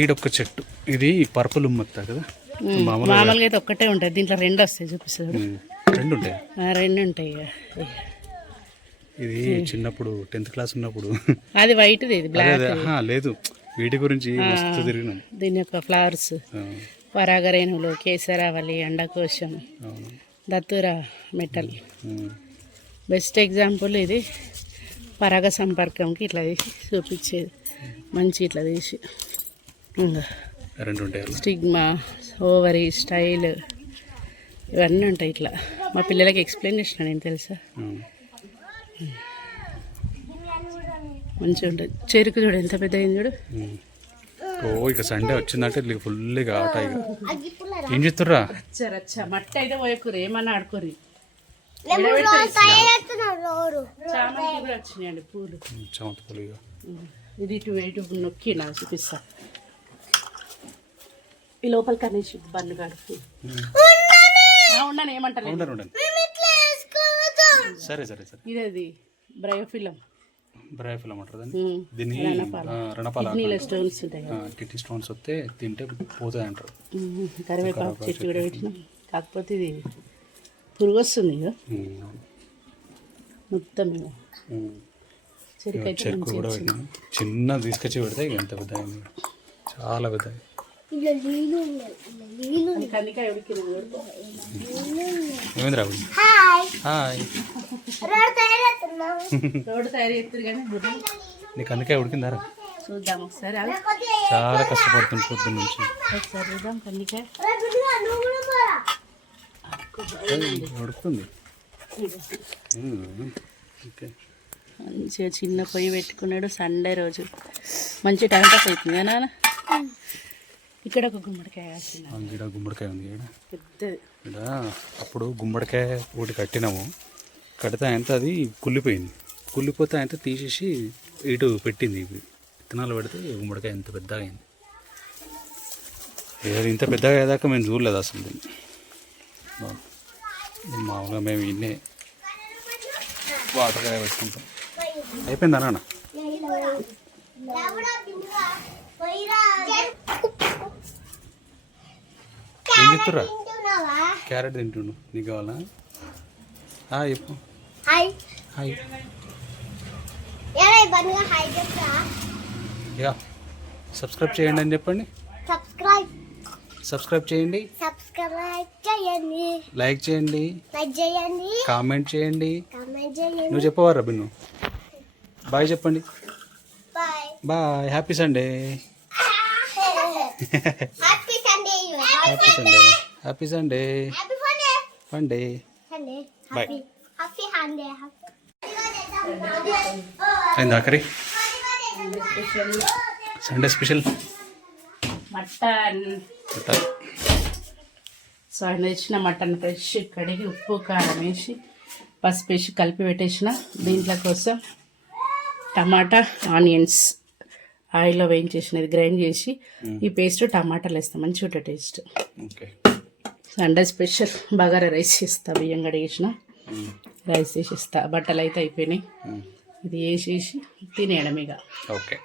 ఈడొక్క చెట్టు ఇది పర్పుల్ ఉమ్మత్తా కదా మామూలుగా అయితే ఒక్కటే ఉంటుంది, దీంట్లో రెండు వస్తాయి చూపిస్తాడు. రెండు ఉంటాయి, రెండు ఉంటాయి. ఇది చిన్నప్పుడు 10th క్లాస్ ఉన్నప్పుడు అది వైట్, ఇది బ్లాక్. లేదు, వీటి గురించి మస్తు తిరిగినాం. దీని యొక్క ఫ్లవర్స్ పరాగరేణులు, కేసరావళి, అండకోశం, దత్తురా మెటల్. బెస్ట్ ఎగ్జాంపుల్ ఇది. పరాగ సంపర్కంకి ఇట్లా తీసి చూపించేది, మంచి ఇట్లా తీసి. రెండు ఉంటాయి, స్టిగ్మా, ఓవరీ, స్టైల్, ఇవన్నీ ఉంటాయి. ఇట్లా మా పిల్లలకి ఎక్స్ప్లెయిన్ చేసిన నేను, తెలుసా. మంచిగా ఉంటుంది. చెరుకు చూడు ఎంత పెద్ద అయింది చూడు. ఇక సండే వచ్చిందంటే ఫుల్గా ఆట. ఇక ఏం చెప్తుర్రా? రచ్చ మట్టి అయితే పోయకూరు, ఏమన్నా ఆడుకోరు. చామంతి కూడా వచ్చినాయండి పూలు, చామంతి పూలు. ఇది ఇటు నొక్కి నా చూపిస్తా. ఈ లోపల కనీసి బండ్లు కాడు ఉండను, ఏమంటారు. సరే సరే సరే. ఇది బ్రయోఫిలం అంటారు దీన్ని. రణపాల స్టోన్స్ ఉంటాయి, కిడ్నీ స్టోన్స్ వస్తే తింటే పోతాయి అంటారు. కరివేపాకు చెట్టు కూడా పెట్టినాం, కాకపోతే ఇది పురుగు వస్తుంది ఇక మొత్తం. చెరుకు కూడా పెట్టినాం, చిన్న తీసుకొచ్చి పెడితే ఎంత పెద్ద అయింది, చాలా పెద్ద. ఏమైంది రావు? హాయ్. రోడ్డు తయారు చేస్తారు కానీ నీకు అందుకే ఉడికిందారా? చూద్దాం ఒకసారి. చాలా కష్టపడుతుంది పొద్దున్న నుంచి. ఒకసారి చూద్దాం. కందికాయ ఉడుకుతుంది. ఓకే, మంచిగా చిన్న పొయ్యి పెట్టుకున్నాడు. సండే రోజు మంచి టైం పాస్ అవుతుంది నాన్న. ఇక్కడ ఒక గుమ్మడికాయ ఇక్కడ గుమ్మడికాయ ఉంది పెద్దది. ఇక్కడ అప్పుడు గుమ్మడికాయ ఒకటి కట్టినాము, కడితే ఆయనతో అది కుళ్ళిపోయింది. కుళ్ళిపోతే ఆయనతో తీసేసి ఇటు పెట్టింది. విత్తనాలు పెడితే గుమ్మడికాయ ఎంత పెద్దగా అయింది. ఇంత పెద్దగా అయ్యేదాకా మేము చూడలేదు అసలు దీన్ని. మామూలుగా మేము ఇన్నే వాటర్కాయ పెట్టుకుంటాం. అయిపోయిందా నాన్న? ఏం చెప్తురా? క్యారెట్ తింటుండు, నీకు కావాలా? చెప్పు. హాయ్. యా, సబ్స్క్రైబ్ చేయండి అని చెప్పండి. సబ్స్క్రైబ్ చేయండి, లైక్ చేయండి, కామెంట్ చేయండి. నువ్వు చెప్పవారా బిన్ను? బాయ్ చెప్పండి. Bye. Happy Sunday. Happy Sunday. Fun day. Bye. అయిందా curry? Sunday special mutton. So ఆయన తెచ్చిన మటన్ ఫ్రెష్ కడిగి ఉప్పు కారం వేసి పసుపు వేసి కలిపి పెట్టేసిన. దీంట్లో కోసం టమాటా, ఆనియన్స్ ఆయిల్లో వేయించేసినది గ్రైండ్ చేసి ఈ పేస్ట్ టమాటాలు వేస్తాం, మంచిగా ఉంటుంది taste. Sunday special bagara rice చేస్తా. బియ్యం కడిగేసిన రైస్ వేసిస్తా. బట్టలు అయితే అయిపోయినాయి, ఇది వేసేసి తినేయడం ఇక. ఓకే.